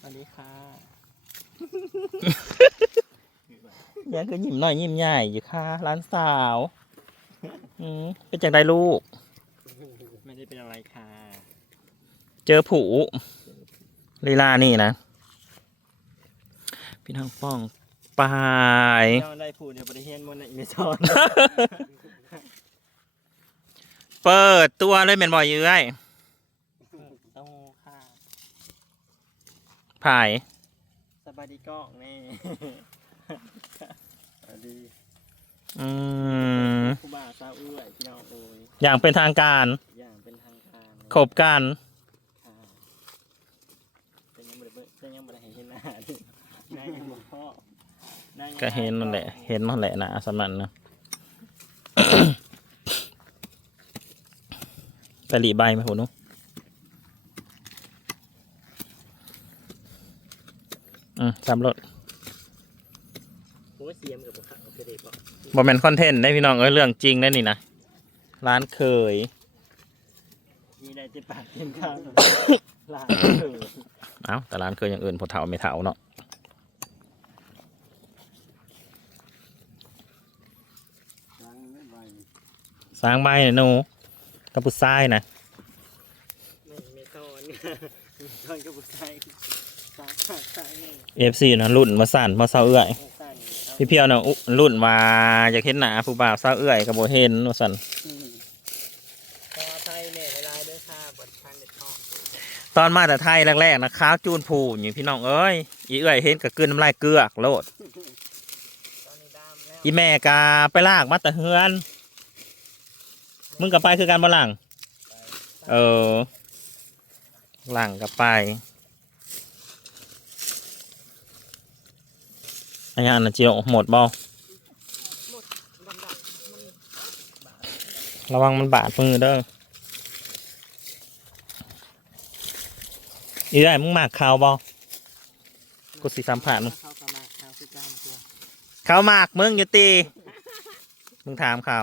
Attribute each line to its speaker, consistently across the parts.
Speaker 1: สวัสดีค่ะ
Speaker 2: ยังคือยิ้มน้อยยิ้มใหญ่อยู่ค่ะร้านสาวอืมเป็นจังไดลูก
Speaker 1: ไม่ได้เป็นอะไรค่ะ
Speaker 2: เจอผูลีลานี่นะ พี่น้องป้องปาย
Speaker 1: เจ้าได้พูดเดี๋ยวบริเฮียนมนต์ในอีเมซอน
Speaker 2: เปิดตัวเลยเป็นบ่อยเยื้อย
Speaker 1: โอ้ค่ะ
Speaker 2: ผาย
Speaker 1: สบายดีกล้องนี่สวัสดี
Speaker 2: อืม
Speaker 1: ครูบาซาเอื้อยพี่น้องโอ้ย
Speaker 2: อย่างเป็นทางการ
Speaker 1: อย่างเป็นทางการเลย
Speaker 2: ขบกัน
Speaker 1: ค่ะเป็นยังบริเบิเป็นยังบริเห็นหน้าดิหน้ายังบ่พ่อน้ายัง
Speaker 2: ก็เห็นนั่นแหละ เห็นนั่นแหละนะสำนันนะไปหลีใบไหมคุณนุอื สามรถ
Speaker 1: โอ้ยเสียมกับบุคคลโอเคเด็กบอก
Speaker 2: บอมเมนคอนเทนต์ได้พี่น้องเอ้ยเรื่องจริงได้นี่นะ ร้านเคย
Speaker 1: มีได้เจ็บปากเต็มข้าวหลานเออ
Speaker 2: เอ้าแต่ร้านเคยอย่างอื่นพอเถาไม่เถาเนาะ
Speaker 1: ล้างไม่ไหว
Speaker 2: สร้างใบหน่อยหนูกระปุกทรายนะ
Speaker 1: ไม่ไม่ตอนไม่ตอนกับบุคคลส
Speaker 2: เอฟซีนะรุ่นมาสั่นมาเศร้าเอื้อยพี่เพียวนะรุ่นมาอยากเห็นหนาผู้บ่าวเศร้าเอื้อยกับโบเห็นมาสั่นตอนมาแต่ไทยแรกๆนะข้าวจูนผูอยู่พี่น้องเอ้ยอีเอื้อยเห็นกับกลืนน้ำลายเกลือกโลด
Speaker 1: อีแม่
Speaker 2: กาไปลากมาแต่เฮือน มึงกับไปคือการบ่หลัง เออหลังกับไป อันนี้อันนั้นเจียวหมดบ่
Speaker 1: ดำดำมัน
Speaker 2: ระวังมันบาดมือเด้ออีได้มึงหมากขาวบ่กูสิสัมผัสมึง
Speaker 1: เข้ากระมาเข้าคือการตัว
Speaker 2: เขาหมากมึงอยู่ตีมึงถามเขา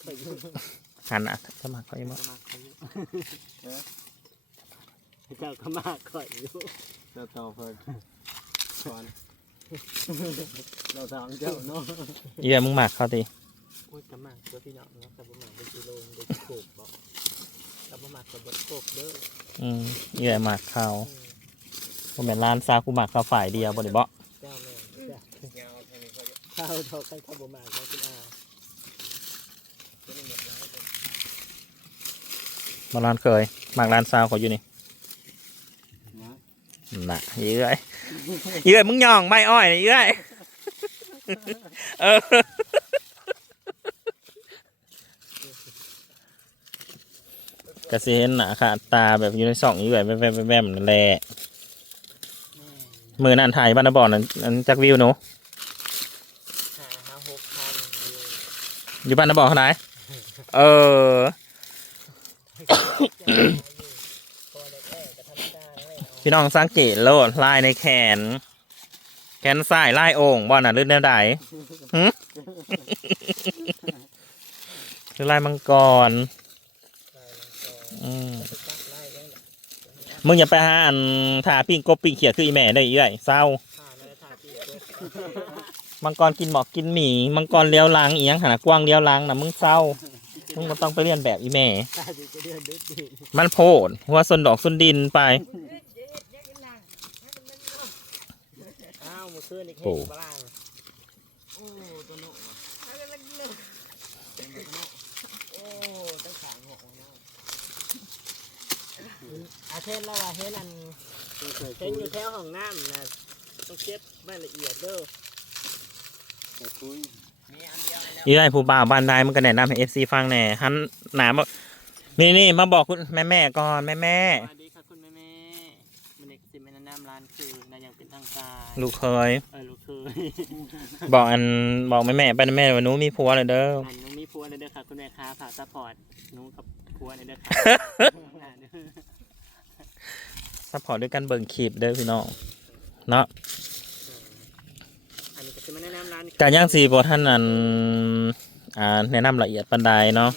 Speaker 1: เคยยุ่ง
Speaker 2: หันอะถ้าหมากเขาอีก
Speaker 1: ก
Speaker 2: มั้
Speaker 1: ระมาเคยยุ่งเออเจ้ากระมาเคยยุ่ง
Speaker 3: เจ้าต่อเพิ่นก่อน เราถามเจ้าเนาะ
Speaker 2: อีได้มึงหมากเขาตี
Speaker 1: โอ้ยกระมาตัวพี่น้องเนาะกระมาเป็นกิโลเด็กโขบบอกกระมากับบดโขบเด้อ
Speaker 2: อืมอีได้หมากเขา
Speaker 1: อืม
Speaker 2: ผมเป็นร้านซากูหมากเขาฝ่ายเดียวบ่ได้บ่
Speaker 1: เจ้าแม่เจ้า
Speaker 3: เงาแค่นี้เขา
Speaker 1: ข้าวทอไข่ข้าวบะหมี่ข้าวคุณอา
Speaker 3: จะไม่หมดร้ายเลย
Speaker 2: มาร้านเคยหมากร้านซาวเขาอยู่นี่
Speaker 3: นะ
Speaker 2: น่ะอีเอ้ย อีเอ้ยมึงย่องไม่อ้อยนี่อีเอ้ยเออก็สิเห็นหนาขาดตาแบบอยู่ในส่องอยู่แบบแวบๆแวบๆนั่นแหละ
Speaker 1: แม่
Speaker 2: มือนั่นถ่ายบ้านนบอนนั้นอันจักวิวหนู
Speaker 1: หาห้าหกพันอยู่
Speaker 2: อยู่บ้านนบอนเท่าไหร่เออ
Speaker 1: พี่
Speaker 2: น้องสังเกตโลดลายในแขน แขนซ้ายลายโอ่งบ่อน่ะลื่นแนวใดหึคือลายมังกรมึ
Speaker 1: ง
Speaker 2: อย่าไปหาอันทาปิ้งกบปิ้งเขียดคืออีแม่ได้อีเอ้ยเศร้ามังกรกินหมอกกินหมีมังกรเลี้ยวหลังอียังหนากว้างเลี้ยวหลังนะมึงเศร้ามึงบ่ต้องไปเรียนแบบอีแม่ มันโพดหัวสนดอกสนดินไป
Speaker 1: อ้าวเมื่อ คืนนี่
Speaker 2: โอ้
Speaker 1: เห็นปลางโอ้ตัวหนุ่มโอ้ตั้งขางหัวเนาะอาเทนแล้วว่าเห็นอัน
Speaker 3: เคย
Speaker 1: เห็นอยู่แถวห้องน้ำนะต้องเก็บรายละเอียดเด้อ
Speaker 3: เคยคุย
Speaker 1: มีอันเดียวแล้ว
Speaker 2: อีได้ผู้บ่าวบ้านใดมันก็แนะนำให้เอฟซีฟังแหน่หันหนาบอกนี่นี่มาบอกคุณแม่แม่ๆก่อนแม่แม่
Speaker 1: นน้ำร้านคือนะยังเป็นทางการ
Speaker 2: ๆลูกเคย
Speaker 1: เออลูกเคย
Speaker 2: บอกอันบอกแม่แม่ๆไปนะแม่ว่าหนูมีผัวเลยเด้อ
Speaker 1: อันนุ้มีพัวเลยเด้อค่ะคุณแม่ค้าฝากซัพพอร์ตหนุ้กับพัวเลยเด้อค่ะ
Speaker 2: ซัพพอร์ตด้วยกันเบิ่งคลิปเด้อพี่น้องเนาะ
Speaker 1: อันนี้ก็จะมาแนะนำร้าน
Speaker 2: การย่างสีบท่านอันอ่าแนะนำละเอียดปันใดเนาะ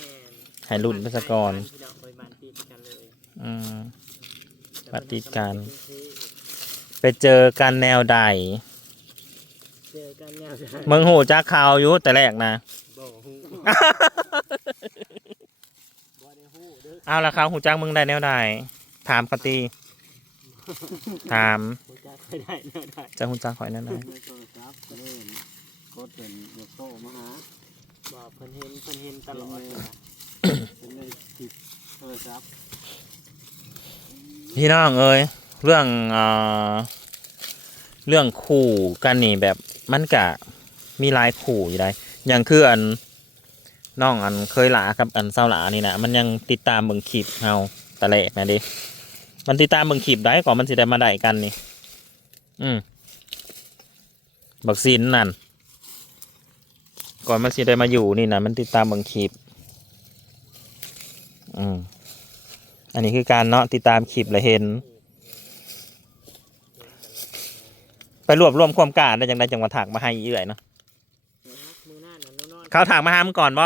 Speaker 2: ให้รุ่นไปซะก่อน
Speaker 1: พี่น้องไปบ้านพี่กันเลย
Speaker 2: อืม ปฏิการ ไปเจอกันแนวใด
Speaker 1: เจอกันแนวใด
Speaker 2: มึงหูจักข่าวอยู่แต่แรกนะ
Speaker 1: บ่ฮู้บ่ได้ฮู้เด้อ
Speaker 2: เอาละครับหูจักมึงได้แนวใดถามกตีถาม
Speaker 1: บ่จักไปได้แนวใด
Speaker 2: จะหูจักข่อยแนั่นได
Speaker 1: ในโทรศัพท์เล่นกดเป็นยกโซ่มาหาบ่เพิ่นเห็นเพิ่นเห็นตลอดนะเป็นในจิตโทรศัพท์
Speaker 2: พี่น้องเอ้ย เรื่องเอ่อเรื่องขู่กันนี่แบบมันกะมีลายขู่อยู่ได้อย่างคืออันน้องอันเคยหลากับอันเศร้าหลานี่นะมันยังติดตามเบิ่งคลิปเฮาแต่แรกนะดิมันติดตามเบิ่งคลิปได้ก่อนมันสิได้มาได้กันนี่ อืมบักซินนั่นก่อนมันสิได้มาอยู่นี่นะมันติดตามเบิ่งคลิปอืมอันนี้คือการเนาะติดตามคลิปและเห็น ไปรวบรวมความกล้าได้จังไดจังหวะถากมาให้อีเอื่อยเนาะ
Speaker 1: มือหน้านั่นนอน
Speaker 2: เขาถากมาหามึงก่อนบ่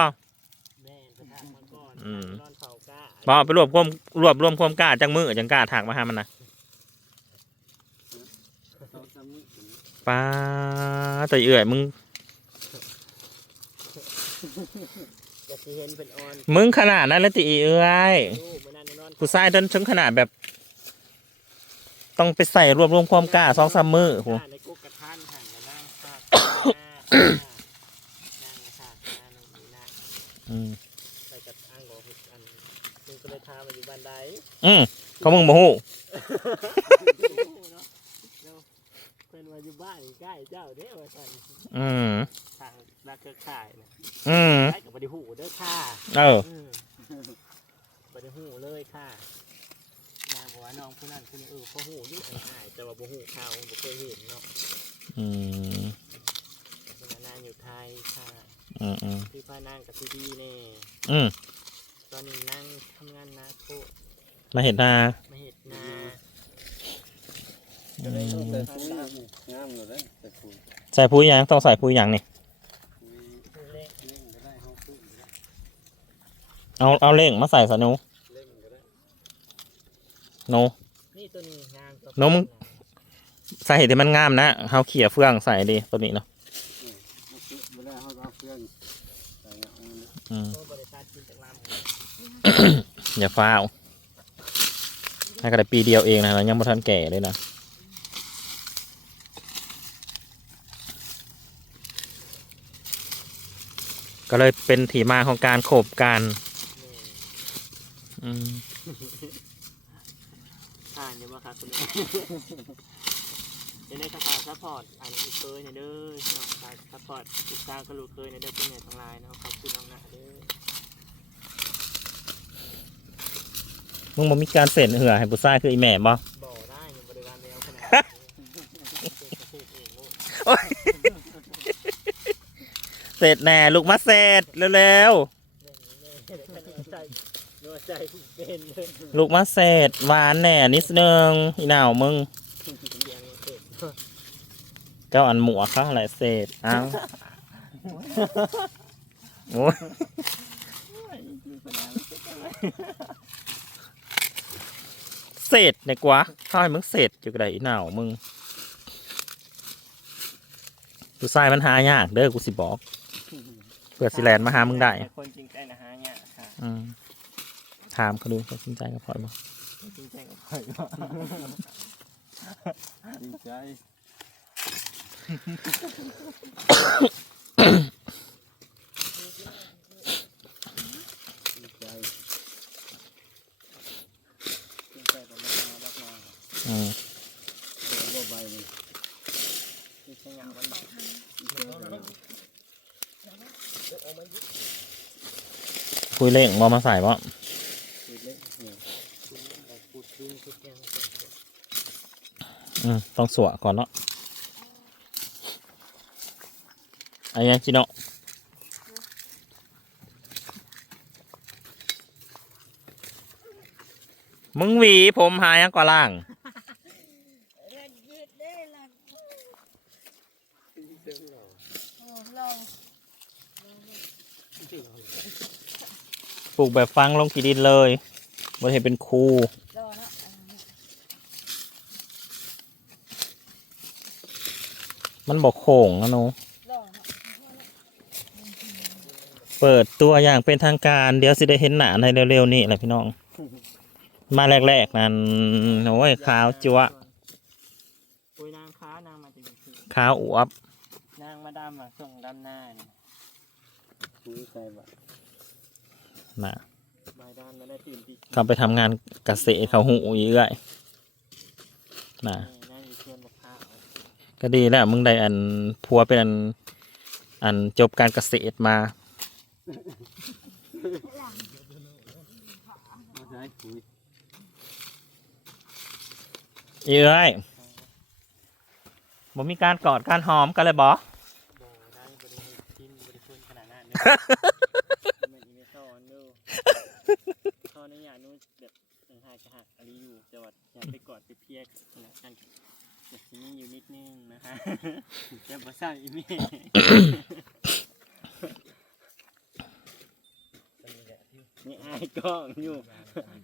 Speaker 1: แม่ไปทางมาก่อน
Speaker 2: อืม
Speaker 1: นอนเฝ้ากะ
Speaker 2: บ่ไปรวบความรวบรวมความกล้าจังมือจังกล้าถากมาหามันนะ
Speaker 1: สองสามมื้อ
Speaker 2: ป้าแต่เอื่อยมึง
Speaker 1: จะสิเห็นเป็นออน
Speaker 2: มึงขนาดนั้นแล้วติอีเอื่อย
Speaker 1: ดูมือหน้านั่นนอน
Speaker 2: ผู้ชายจนถึงขนาดแบบ ต้องไปใส่รวบรวมความกล้าสองสามมือโห
Speaker 1: ในกุ๊กกระทานหันมานั่งภาคนั่งภาคหน้านั่งมีหน้า
Speaker 2: อืม
Speaker 1: ไปกับอ้างบอกอันซึ่งก็เลยทามาอยู่บ้านใด
Speaker 2: อืมเขามึงบ่ฮู้
Speaker 1: เนาะแล้วเพิ่นมาอยู่บ้านใกล้เจ้าเด้อว่าซั่น
Speaker 2: อืม
Speaker 1: ทางรักเครือข่ายนะ
Speaker 2: อืม
Speaker 1: ใกล้กับบ่ได้ฮู้เด้อค่ะ
Speaker 2: เออ
Speaker 1: อืมบ่ได้ฮู้เลยค่ะ นางบอกว่าน้องผู้นั้นผู้นี้เออเขาฮู้อยู่อ้ายๆแต่ว่าบ่ฮู้ข่าวบ่เคยเห็นเนาะ
Speaker 2: อืม
Speaker 1: เพิ่นว่านางอยู่ไทยค่ะ
Speaker 2: อืมอืม
Speaker 1: ที่พานางกับที่ดีแน่
Speaker 2: อืม
Speaker 1: ตอนนี้นั่งทำงานนาโคตร
Speaker 2: มาเห็นหน้า
Speaker 1: มาเห็ดนา
Speaker 2: อืม
Speaker 1: งามเลยนะแต่คุย
Speaker 2: ใส่ปุ๋ยยังต้องใส่ปุ๋ยยังนี่
Speaker 1: เล่งเล่งก็ได้ห้องขึ้นก็ได้
Speaker 2: เอาเอาเล่งมาใส่สนุ
Speaker 1: เล่งก็ได้
Speaker 2: โน
Speaker 1: นี่ตัวนี้งามตัว
Speaker 2: นมใส่เห็ดให้มันงามนะเฮาเขี่ยเฟืองใส่ดิตัวนี้เนาะ
Speaker 1: ไม่ได้เขาเอาเครื่องใส่เงา
Speaker 2: อืม
Speaker 1: ตัวบริษัทกินจากลำ
Speaker 2: อย่าฟ้าวให้ก็ได้ปีเดียวเองนะแล้วยังบ่ทันแก่เลยนะก็เลยเป็นที่มาของการโขบกัน
Speaker 1: นี่
Speaker 2: อืม
Speaker 1: อ่านอยู่ว่าครับคุณจะได้สปอร์ตซัพพอร์ตอันนี้เคยเนี่ยเด้อน้องชายซัพพอร์ตลูกสาวก็ลูกเคยเนี่ยเด้อเป็นเนี่ยทั้งหลายเนาะขอบคุณน้องหน้าเด้อ
Speaker 2: มึงบ่มีการเสร็จเหือให้ผู้ชายคืออีแม่บ่
Speaker 1: บ่ได้ยังบริวารแล้วขนาดนี้เก็บเองโอ้ย
Speaker 2: เสร็จแน่ลูกมาเสร็จเร็ว
Speaker 1: เล่นเล่นเล่นใจนัว ใจเป็นเลย
Speaker 2: ๆลูกมาเสร็จหวานแน่นิดนึงอีหนาวมึง
Speaker 1: เลี้ยงเสร็จ
Speaker 2: เจ้าอันหมวกเขาอะไรเสร็จอ้าวโอ้ยเสร็จเนี่ยกว่าเข้าให้มึงเสร็จอยู่กระไดอีหนาวมึงกูใส่มันหายากเด้อกูสิบอกเพื่อสิแลนมาหามึงได้
Speaker 1: คนจริงใจนะฮะเนี่ยค่ะ
Speaker 2: อืม ถามเขาดูเขาสนใจกับพลอยบอก
Speaker 1: จริงใจกับข่อยว่าจริงใจจริงใจจริงใจกับรักมารักมา
Speaker 2: อืม
Speaker 1: เดี๋ยวบ่ใบมันที่ใช้งานวันบ่าย
Speaker 2: คุยเล่งบอมาใส่บ่
Speaker 1: คือเล็กเนี่ยคุณแบบพูดถึงทุก อย่างเสร็จ
Speaker 2: อืมต้องสวะก่อนเนาะไอ้ยังจิโนะมึงหวีผมหายังก่อล่าง
Speaker 4: เรียนยืดได้ละ
Speaker 1: เต็มหรอ
Speaker 4: โอ้ลอง
Speaker 1: จริงเหรอ
Speaker 2: ปลูกแบบฟังลงขีดินเลยบ่เห็นเป็นคู
Speaker 4: รอเนาะ
Speaker 2: มันบอกโค้งนะหนู
Speaker 4: ลอง
Speaker 2: เปิดตัวอย่างเป็นทางการเดี๋ยวสิได้เห็นหน้าในเร็วๆนี่แหละพี่น้อง มาแรกๆนั่นโอ้ยขาวจัวะ
Speaker 1: โอ้ยนางค้านางมาจากไหนคือ
Speaker 2: ขาวอวบ
Speaker 1: นางมาดามมาส่งด้านหน้านี่
Speaker 3: คุยใส่บ่
Speaker 2: นะ
Speaker 1: บายด้านมาได้ตื่นตี
Speaker 2: เขาไปทำงานเกษตรเขาหูอีกเลยนะ ก็ดีแล้วมึงได้อันพัวเป็นอันอันจบการเกษตรมา
Speaker 3: เอ้ย
Speaker 2: อีเอ้ยบ่มีการกอดการหอมกันเลยบอ
Speaker 1: ตอนนี้อยากนู้แบบหากระหักอะไรอยู่แต่ว่าอยากไปกอดไปเพียกขนาดนั้น นี่อยู่นิดนึงนะคะจะบ่สร้างอีเมนี่อายกล้องอยู่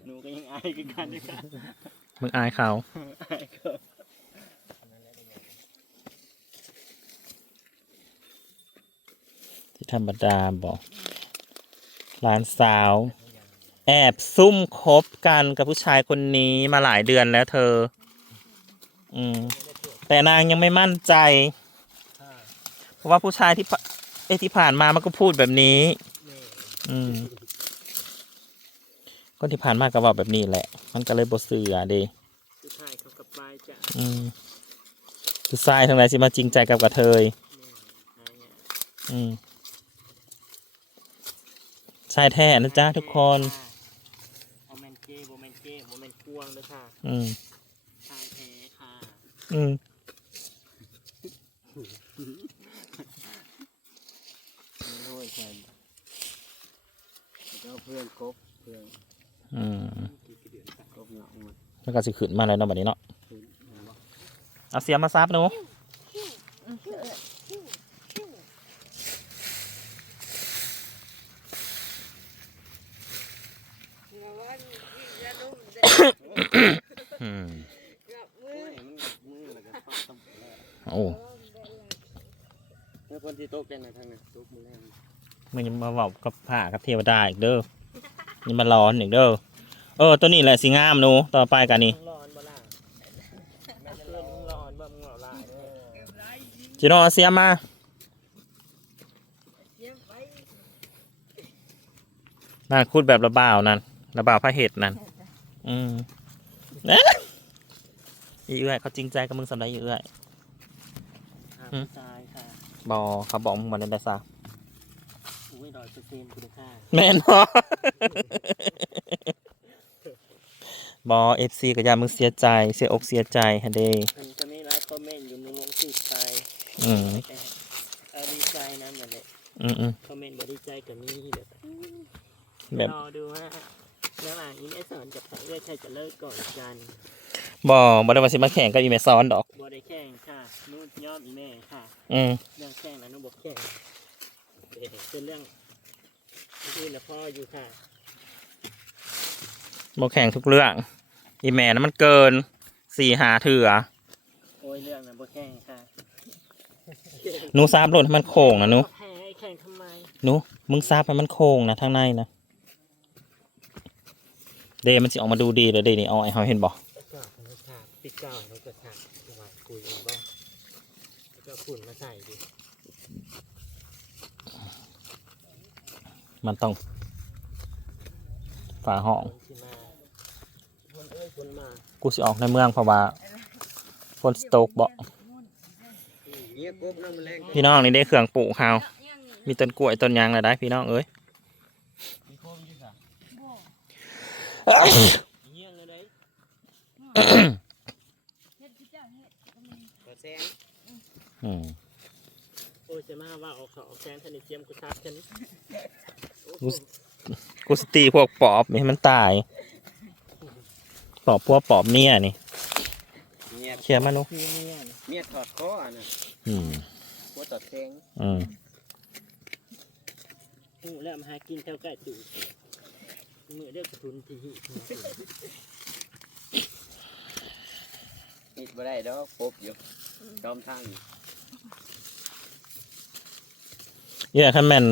Speaker 1: หนูก็ยังอายคือกันนะคะ
Speaker 2: มึงอายเขา
Speaker 1: อายกล้อง
Speaker 2: ที่ธรรมดาบอกหลานสาว แอบซุ่มคบกันกับผู้ชายคนนี้มาหลายเดือนแล้วเธอ อืม แต่นางยังไม่มั่นใจ เพราะว่าผู้ชายที่ผ่าเอยที่ผ่านมามันก็พูดแบบนี้
Speaker 1: นี่
Speaker 2: อืมคนที่ผ่านมาก็บอกแบบนี้แหละ มันก็เลยบเสือเดี
Speaker 1: ผู้ชายเขากับปลายจ้ะ
Speaker 2: อืมผู้ชายทั้งหลายสิมาจริงใจกับกระเทย
Speaker 1: นี่อะไรเงี้ย
Speaker 2: อืมชายแท้นะจ๊ะทุกคน
Speaker 1: โมเมนเก้โมเมนเก้โมเมนพวงด้วยค่ะ
Speaker 2: อืม
Speaker 1: ชายแท้ค่ะ
Speaker 2: อืม
Speaker 3: โอ้ยใส่แล้วก็เพื่อนกบเพื่อน
Speaker 2: อืม
Speaker 3: ครบเงาหมด
Speaker 2: แล้วก็สิขึ้นมาแล้วเนาะบัดนี้เนาะ
Speaker 3: เห็นบ่
Speaker 2: เอาเสียมมาซับหนู
Speaker 4: มาวันจะนุ่มเด็
Speaker 2: อืม
Speaker 4: กับมื
Speaker 3: โอ้
Speaker 4: อย
Speaker 3: มันมือแล้วก็ปักตำแล้ว
Speaker 2: โอ้
Speaker 1: เมื่อคนที่โต๊ะกันนะทางนั้น
Speaker 3: ทุกมือแรง
Speaker 2: มึงยังมา บอกกับผ้ากับเทวดาอีกเด้อยังมาร้อนอีกเด้อเออตัวนี้แหละสิงามหนูต่อไปกันนี่
Speaker 1: มึงร้อนบ่ล่ะแม่เพื่อนมึงร้อนบ่มึงเหล่าลายเด้อ
Speaker 2: จิโนเอาเสียมมา
Speaker 4: เยี่ยมไป
Speaker 2: น่าคูดแบบระบ่าวนั่นระบ่าวพระเห็ดนั่นอืมเอ๊ะอีเอื้อยเขาจริงใจกับมึงสำหรับอีเอื้อย
Speaker 1: หา
Speaker 2: หืม
Speaker 1: ผู้ชายค่ะ
Speaker 2: บอเขาบอกมึงมาในได้ซะ
Speaker 1: อุ้ยดอยเปอร์เซ็นต์คุณค่า
Speaker 2: แม่นบอบอเอฟซีก็อยามึงเสียใจ เสียอกเสียใจฮะเด
Speaker 1: มันจะมีไลฟ์คอมเมนต์อยู่ในวงสิบไป
Speaker 2: อืม
Speaker 1: เอาดีใจนะเหมือนเลย
Speaker 2: อืมอืม
Speaker 1: คอมเมนต์บ่ดีใจกับมีแบบ
Speaker 2: แบบ
Speaker 1: รอดูว่าระหว่างอินเอสอนกับสาวเลือดใครจะเลิกก่อนกัน
Speaker 2: บอบอได้มาสิมาแข่งกับอีเมซอนดอก
Speaker 1: บ่ได้แข่งค่ะนู่นยอมอีแม่ค่ะ
Speaker 2: อืม
Speaker 1: เรื่องแข่งนะนุ่นบอกแข่งเดี๋ยวเป็นเรื่อง อื่นนะพ่ออยู่ค่ะ
Speaker 2: บอแข่งทุกเรื่อง อีแม่นั้นมันเกินสี่หาเถื่อ
Speaker 1: โอ้ยเรื่องนะบ่แข่งค่ะ
Speaker 2: หนูซาบหล่นให้มันโค้งนะหนู
Speaker 1: แพ้ให้แข่งทำไม
Speaker 2: หนูมึงซาบให้มันโค้งนะทางในนะเดมันสิออกมาดูดีเลยเดนี่เอาไอ้เฮาเห็นบ่
Speaker 1: ก็ธรรมชาติปิดเก้าเขาก็ฉากจังหวะคุยเองบ้างแล้วก็ขุ่นมาใส่ดิ
Speaker 2: มันต้องฝาห้อง
Speaker 1: คนที่มาคนเอ้ยคนมา
Speaker 2: กูสิออกในเมืองเพราะว่าฝนสโตกบ่
Speaker 3: เงียบกบน้ำมันแรง
Speaker 2: พี่น้องนี่ได้เครื่องปลูกเฮา
Speaker 4: ยัง
Speaker 2: มีต้นกล้วยต้นยางอะไรได้พี่น้องเอ้ย
Speaker 1: มีโคมอยู่ค่ะ
Speaker 4: บ่
Speaker 1: เงี้ยเลยได้
Speaker 4: เฮ็ดที่เจ้าเฮ็ดก็มี
Speaker 3: กระแซง
Speaker 2: อืม
Speaker 1: โอ้ยจะมาว่าออกเขาออกแซงทันได้เจียมกูทับฉัน
Speaker 2: กูสกูสตีพวกปอบไม่ให้มันตาย ปอบพวกปอบเมียนี่
Speaker 3: เงียบ
Speaker 2: เคลียร์มานุ
Speaker 1: คือเนี่ยนะ
Speaker 3: เมียถอดคออะนะ
Speaker 2: อืม
Speaker 3: หัวตอดแซง
Speaker 2: อืม
Speaker 1: หูแล้วมาหากินแถวใกล้ตู่มือเรียกกระทุนที
Speaker 3: นิดบ่ได้ดอกปบอยู่จอมทางอยู่
Speaker 2: เย่คันแม่น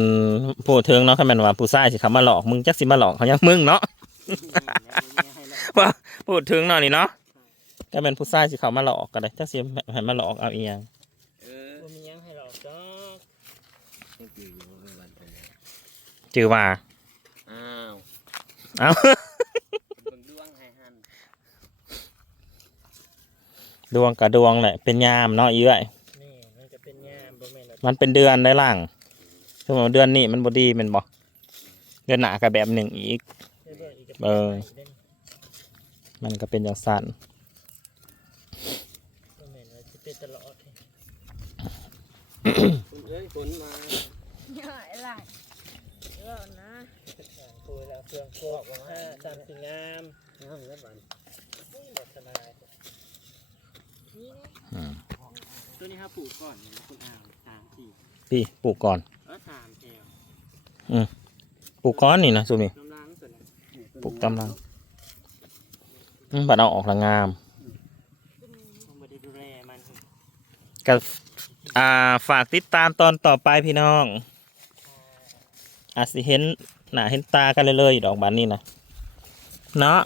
Speaker 2: ผู้เทิงเนาะคันแม่นว่าผู้ชายสิเขามาหลอกมึงจักสิมาหลอกเขายังมึงเนาะว่าพูดถึงเนาะนี่เนาะก็เป็นผู้ชายสิเขามาหลอกกันเลยจักสิให้มาหลอกเอาอีหยัง
Speaker 3: เออ
Speaker 1: บ่มีหยังให้หรอกจ้า
Speaker 3: ต้องกี่อยู่ในวันเป็นไง
Speaker 2: จือว่า
Speaker 3: อ้าว
Speaker 2: เอ้า
Speaker 3: เบิ่งดวงให้หัน
Speaker 2: ดวงกับดวงแหละเป็นยามเนาะอีเอ้ย
Speaker 1: นี่มันจะเป็นยามบ่แม่นว่า
Speaker 2: มันเป็นเดือนได้ล่าง สมมติเดือนนี้มันบดีแมันบอกเดือนหน้าก็แบบหนึ่งอีก
Speaker 1: ได้เบิ่งอีกจะ
Speaker 2: เออ
Speaker 1: เด้
Speaker 2: มันก็เป็นอย่างสั้น
Speaker 1: บ่แม่นว่าสิเป็นตลอด
Speaker 3: คุณเอ้ยฝนมา
Speaker 4: ย่อยหลังแล้วนะ
Speaker 1: คุยแล้วเครื่องโคกว่าจำสิงาม
Speaker 3: งามแล้วบัด
Speaker 1: ลักษณะ
Speaker 4: นี่นะ
Speaker 2: อืม
Speaker 1: ตัวนี้ครับปลูกก่อนนะคุณอ่าวสามสี่
Speaker 2: พี่ปลูกก่อน
Speaker 1: เออสามแถว
Speaker 2: ปลูกก้อนนี่นะสุนี่
Speaker 1: น้ำล้างส่วนนั้น
Speaker 2: ปลูกตำลังอืมบัดเอาออกละงาม
Speaker 1: ต้องบ่ได้ดูแลมัน
Speaker 2: ก็อ่าฝากติดตามตอนต่อไปพี่น้องอาจสิเห็นหน้าเห็นตากันเลยๆดอกบานนี่นะเนาะ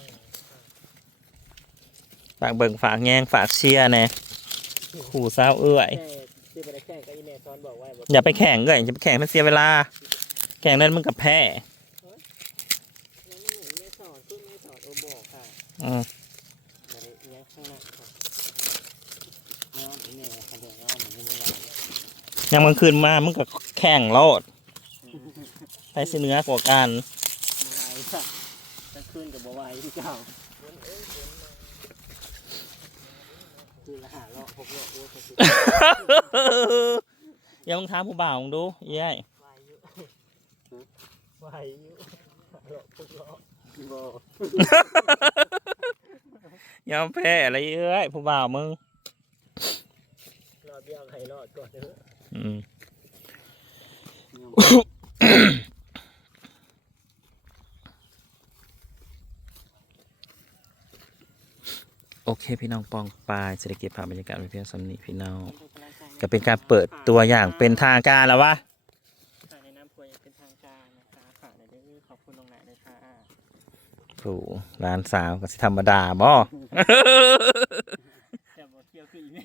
Speaker 2: ฝากเบิ่งฝากแยงฝากเชียร์แน่ขู่สาวเอื้อย
Speaker 1: แค่ ที่บ่ได้แข่งกับอีเมซอนบอกไว้บอก
Speaker 2: อย่าไปแข่งเลยอย่าไปแข่งมันเสียเวลา แข่งนั้นมึงกับแพ้
Speaker 1: นั่นไม่เหมือนไม่สอนตุ้ไม่สอนโอบอกค่ะ
Speaker 2: อืม
Speaker 1: บ่ได้เลี้ยงข้างหน้าค่ะย้อมอีเมลค่ะเดี๋ยวย้อมอีเมลว่า
Speaker 2: ยังมันคืนมามึงกับแข่งโลดไปสิเนื้อกว่ากัน
Speaker 1: บ่ไหวค่ะจะขึ้นกับบ่ไหวที่เจ้า คือละหารอบหกรอบโอ้ยคือ
Speaker 2: อย่ามึงถามผู้บ่าวมึงดูเย้ย
Speaker 1: ไหวอยู่ไหวอยู่รอบหกรอบ
Speaker 3: บ่
Speaker 2: ยอมแพ้อะไรเอ้ยผู้บ่าวมึง
Speaker 1: รอบเดียวให้รอดก่อนเถอะ
Speaker 2: อืม เคพี่น้องปองปลายเศรษฐกิจภาพบรรยากาศเป็นเพียงสำนีพี่น้องก็เป็นการเปิดตัวอย่างเป็นทางการแล้ววะ
Speaker 1: ฝากในน้ำพวยอย่างเป็นทางการนะคะฝากในเด้อขอบคุณลงไหนเลยค่ะ
Speaker 2: ผู้ร้านสาวก็สิธรรมดาบ่
Speaker 1: แต่บอกเที่ยวคืออีแม่